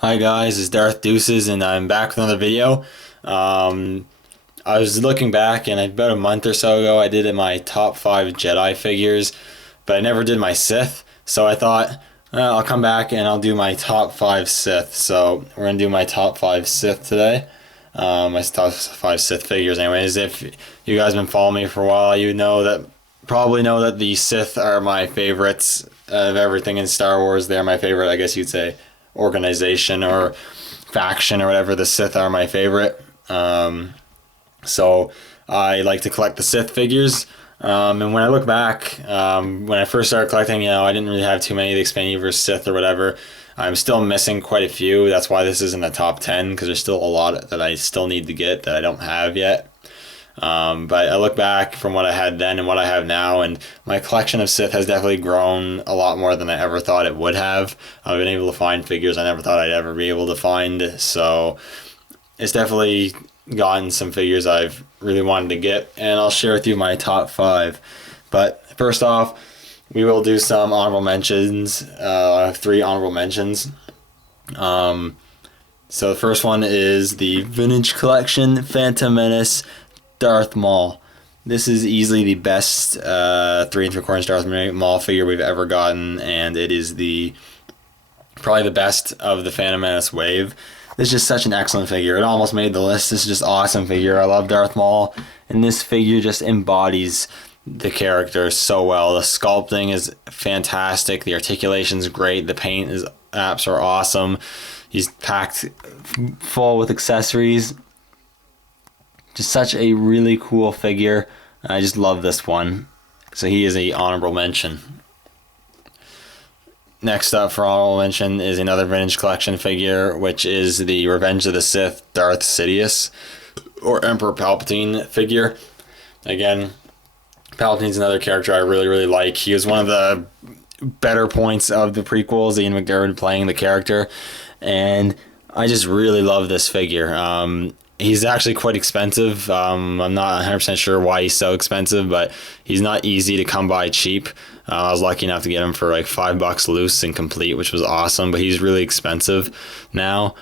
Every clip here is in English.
Hi guys, it's Darth Deuces and I'm back with another video. I was looking back and about a month or so ago I did my top 5 Jedi figures, but I never did my Sith, so I thought I'll come back and I'll do my top 5 Sith. So we're going to do my top 5 Sith today. My top 5 Sith figures anyways. If you guys have been following me for a while, you probably know that the Sith are my favorites of everything in Star Wars. They're my favorite, I guess you'd say, organization or faction or whatever. The Sith are my favorite. So I like to collect the Sith figures. And when I look back, when I first started collecting, I didn't really have too many of the Expanded Universe Sith or whatever. I'm still missing quite a few. That's why this isn't the top 10, because there's still a lot that I still need to get that I don't have yet. But I look back from what I had then and what I have now, and my collection of Sith has definitely grown a lot more than I ever thought it would have. I've been able to find figures I never thought I'd ever be able to find, so it's definitely gotten some figures I've really wanted to get, and I'll share with you my top 5. But first off, we will do some honorable mentions. I have 3 honorable mentions. So the first one is the Vintage Collection Phantom Menace Darth Maul. This is easily the best 3 3/4 Darth Maul figure we've ever gotten, and it is probably the best of the Phantom Menace wave. This is just such an excellent figure. It almost made the list. This is just awesome figure. I love Darth Maul, and this figure just embodies the character so well. The sculpting is fantastic. The articulation is great. The paint apps are awesome. He's packed full with accessories. Just such a really cool figure. I just love this one. So he is an honorable mention. Next up for honorable mention is another Vintage Collection figure, which is the Revenge of the Sith Darth Sidious, or Emperor Palpatine figure. Again, Palpatine's another character I really, really like. He was one of the better points of the prequels, Ian McDiarmid playing the character, and I just really love this figure. He's actually quite expensive. I'm not 100% sure why he's so expensive, but he's not easy to come by cheap. I was lucky enough to get him for like $5 loose and complete, which was awesome, but he's really expensive now.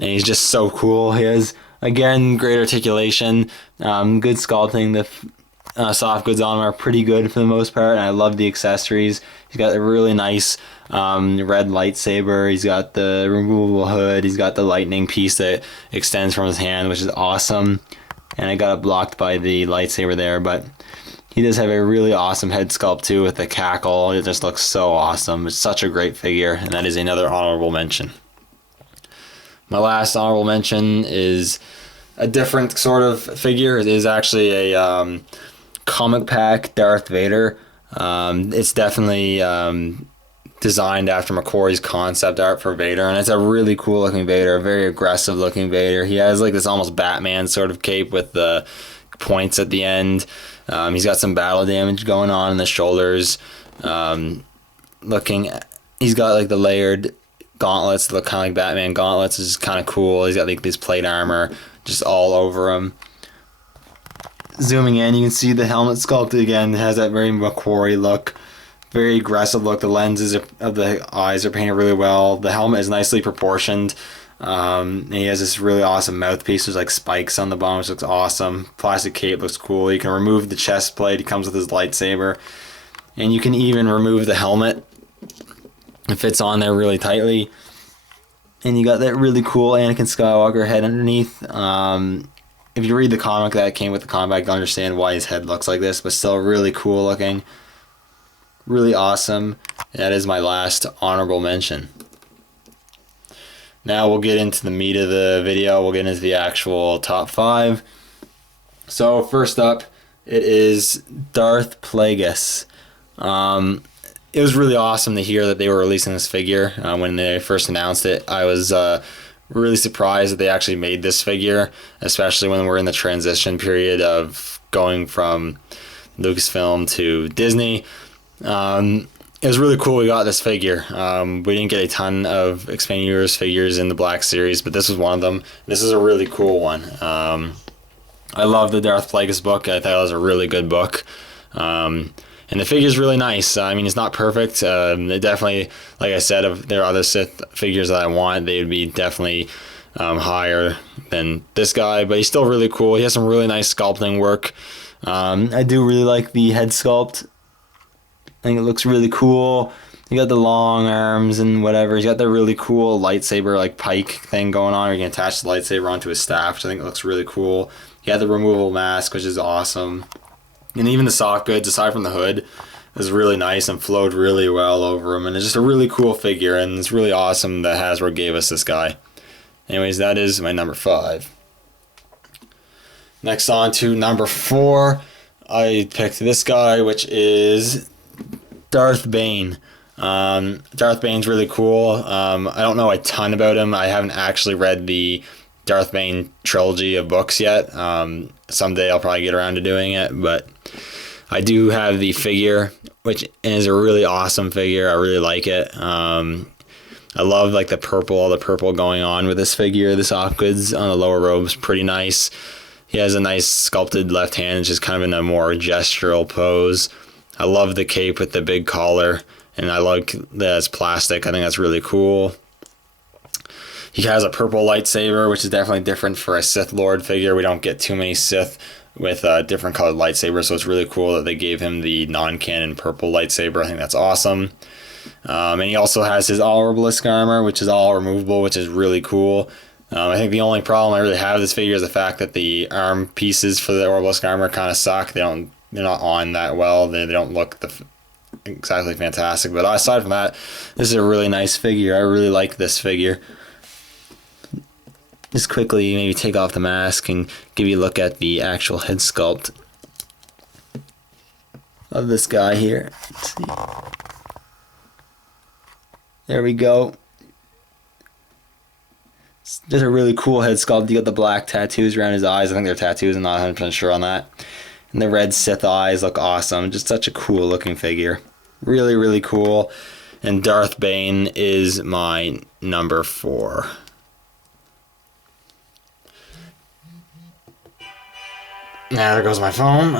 And he's just so cool. He has, again, great articulation, good sculpting. The soft goods on him are pretty good for the most part, and I love the accessories. He's got a really nice red lightsaber. He's got the removable hood. He's got the lightning piece that extends from his hand, which is awesome. And I got it blocked by the lightsaber there, but he does have a really awesome head sculpt too with the cackle. It just looks so awesome. It's such a great figure, and that is another honorable mention. My last honorable mention is a different sort of figure. It is actually a comic pack Darth Vader. It's definitely designed after McQuarrie's concept art for Vader, and it's a really cool looking Vader, a very aggressive looking Vader. He has like this almost Batman sort of cape with the points at the end. He's got some battle damage going on in the shoulders. He's got like the layered gauntlets, look kind of like Batman gauntlets, which is kind of cool. He's got like this plate armor just all over him. Zooming in, you can see the helmet sculpted again. It has that very McQuarrie look, very aggressive look. The lenses of the eyes are painted really well. The helmet is nicely proportioned. And he has this really awesome mouthpiece. There's like spikes on the bottom, which looks awesome. Plastic cape looks cool. You can remove the chest plate. He comes with his lightsaber. And you can even remove the helmet. It fits on there really tightly. And you got that really cool Anakin Skywalker head underneath. If you read the comic that came with the comic, you'll understand why his head looks like this, but still really cool looking. Really awesome. That is my last honorable mention. Now we'll get into the meat of the video. We'll get into the actual top 5. So first up, it is Darth Plagueis. It was really awesome to hear that they were releasing this figure. When they first announced it, I was really surprised that they actually made this figure, especially when we're in the transition period of going from Lucasfilm to Disney. It was really cool we got this figure. We didn't get a ton of Expanded Universe figures in the Black Series, but this was one of them. This is a really cool one. I love the Darth Plagueis book. I thought it was a really good book. And the figure's really nice. I mean, it's not perfect. It definitely, like I said, if there are other Sith figures that I want, they would be definitely higher than this guy. But he's still really cool. He has some really nice sculpting work. I do really like the head sculpt. I think it looks really cool. You got the long arms and whatever. He's got the really cool lightsaber, like pike thing going on, where you can attach the lightsaber onto his staff, which I think looks really cool. He had the removable mask, which is awesome. And even the soft goods, aside from the hood, is really nice and flowed really well over him. And it's just a really cool figure, and it's really awesome that Hasbro gave us this guy. Anyways, that is my number 5. Next on to number 4, I picked this guy, which is Darth Bane. Darth Bane's really cool. I don't know a ton about him. I haven't actually read the Darth Bane trilogy of books yet. Someday I'll probably get around to doing it, but I do have the figure, which is a really awesome figure. I really like it. I love like the purple, all the purple going on with this figure. The soft goods on the lower robe's pretty nice. He has a nice sculpted left hand, just kind of in a more gestural pose. I love the cape with the big collar, and I like that it's plastic. I think that's really cool. He has a purple lightsaber, which is definitely different for a Sith Lord figure. We don't get too many Sith with different colored lightsabers, so it's really cool that they gave him the non-canon purple lightsaber. I think that's awesome. And he also has his all obelisk armor, which is all removable, which is really cool. I think the only problem I really have with this figure is the fact that the arm pieces for the obelisk armor kind of suck. They're not on that well. They don't look exactly fantastic. But aside from that, this is a really nice figure. I really like this figure. Just quickly maybe take off the mask and give you a look at the actual head sculpt of this guy here. Let's see. There we go. It's just a really cool head sculpt. You got the black tattoos around his eyes. I think they're tattoos. I'm not 100% sure on that. And the red Sith eyes look awesome. Just such a cool looking figure. Really, really cool. And Darth Bane is my number 4. Now there goes my phone.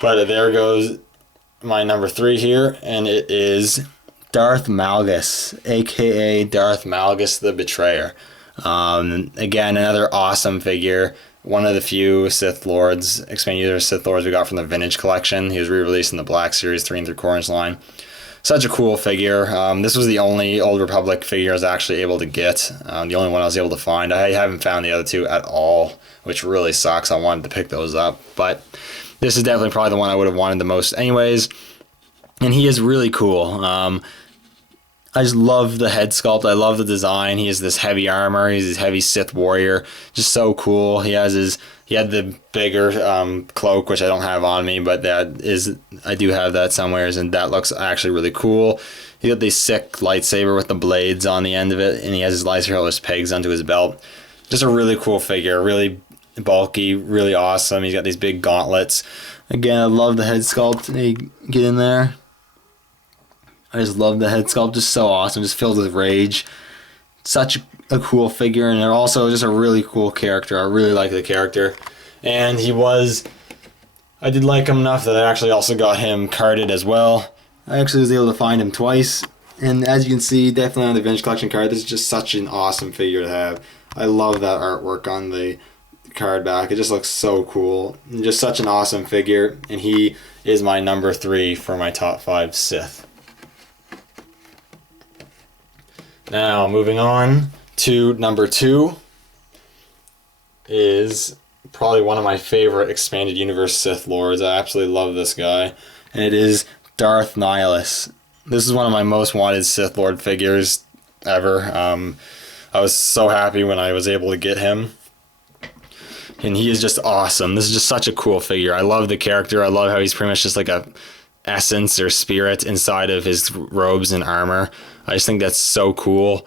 But there goes my number 3 here. And it is Darth Malgus, aka Darth Malgus the Betrayer. Again, another awesome figure. One of the few Sith Lords, expanded universe Sith Lords we got from the Vintage Collection. He was re-released in the Black Series 3 3/4 line. Such a cool figure. This was the only Old Republic figure I was actually able to get. The only one I was able to find. I haven't found the other two at all, which really sucks. I wanted to pick those up. But this is definitely probably the one I would have wanted the most anyways. And he is really cool. I just love the head sculpt. I love the design. He has this heavy armor. He's this heavy Sith warrior. Just so cool. He had the bigger cloak, which I don't have on me, but I do have that somewhere, and that looks actually really cool. He got this sick lightsaber with the blades on the end of it, and he has his lightsaber with his pegs onto his belt. Just a really cool figure. Really bulky, really awesome. He's got these big gauntlets. Again, I love the head sculpt. Hey, get in there. I just love the head sculpt, just so awesome, just filled with rage. Such a cool figure, and also just a really cool character. I really like the character. And I did like him enough that I actually also got him carded as well. I actually was able to find him twice. And as you can see, definitely on the Vintage Collection card, this is just such an awesome figure to have. I love that artwork on the card back. It just looks so cool. And just such an awesome figure. And he is my number 3 for my top 5 Sith. Now, moving on to number 2 is probably one of my favorite Expanded Universe Sith Lords. I absolutely love this guy. And it is Darth Nihilus. This is one of my most wanted Sith Lord figures ever. I was so happy when I was able to get him. And he is just awesome. This is just such a cool figure. I love the character. I love how he's pretty much just like a essence or spirit inside of his robes and armor. I just think that's so cool.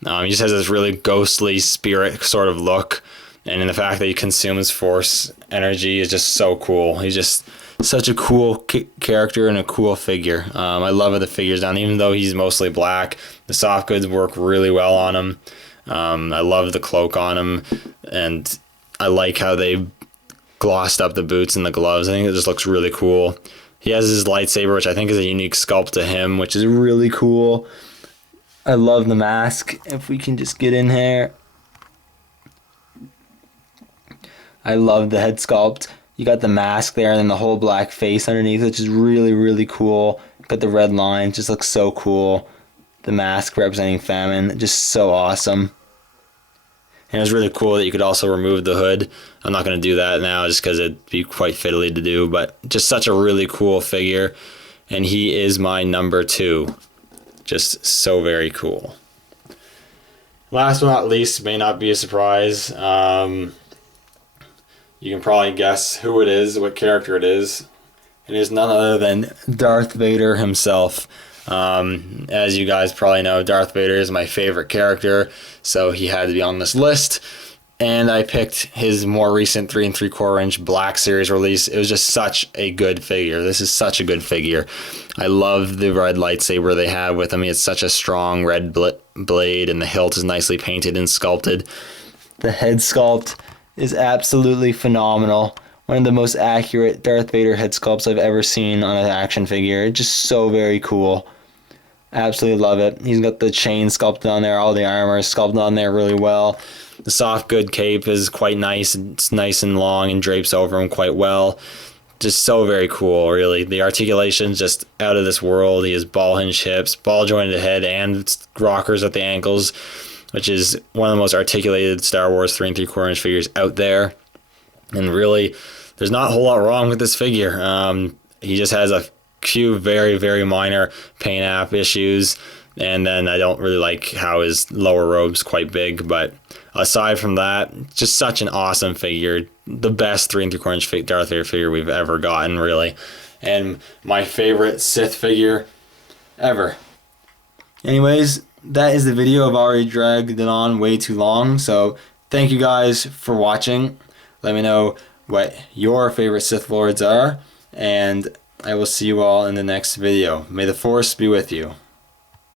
He just has this really ghostly spirit sort of look, and in the fact that he consumes force energy is just so cool. He's just such a cool character and a cool figure. I love how the figure's done, even though he's mostly black. The soft goods work really well on him. I love the cloak on him, and I like how they glossed up the boots and the gloves. I think it just looks really cool. He has his lightsaber, which I think is a unique sculpt to him, which is really cool. I love the mask. If we can just get in here. I love the head sculpt. You got the mask there and then the whole black face underneath, which is really, really cool. Got the red line, just looks so cool. The mask representing famine, just so awesome. And it was really cool that you could also remove the hood. I'm not going to do that now just because it'd be quite fiddly to do, but just such a really cool figure. And he is my number 2. Just so very cool. Last but not least, may not be a surprise. You can probably guess who it is, what character it is. It is none other than Darth Vader himself. As you guys probably know, Darth Vader is my favorite character, so he had to be on this list. And I picked his more recent 3 3/4 inch Black Series release. It was just such a good figure. This is such a good figure. I love the red lightsaber they have with him. He has such a strong red blade, and the hilt is nicely painted and sculpted. The head sculpt is absolutely phenomenal. One of the most accurate Darth Vader head sculpts I've ever seen on an action figure. It's just so very cool. Absolutely love it. He's got the chain sculpted on there, all the armor is sculpted on there really well. The soft good cape is quite nice. It's nice and long and drapes over him quite well. Just so very cool, really. The articulation's just out of this world. He has ball hinged hips, ball jointed head, and rockers at the ankles, which is one of the most articulated Star Wars 3 3/4 inch figures out there. And really, there's not a whole lot wrong with this figure. He just has a few very, very minor paint app issues. And then I don't really like how his lower robe's quite big. But aside from that, just such an awesome figure. The best 3 3/4 inch Darth Vader figure we've ever gotten, really. And my favorite Sith figure ever. Anyways, that is the video. I've already dragged it on way too long. So thank you guys for watching. Let me know what your favorite Sith Lords are. And I will see you all in the next video. May the Force be with you.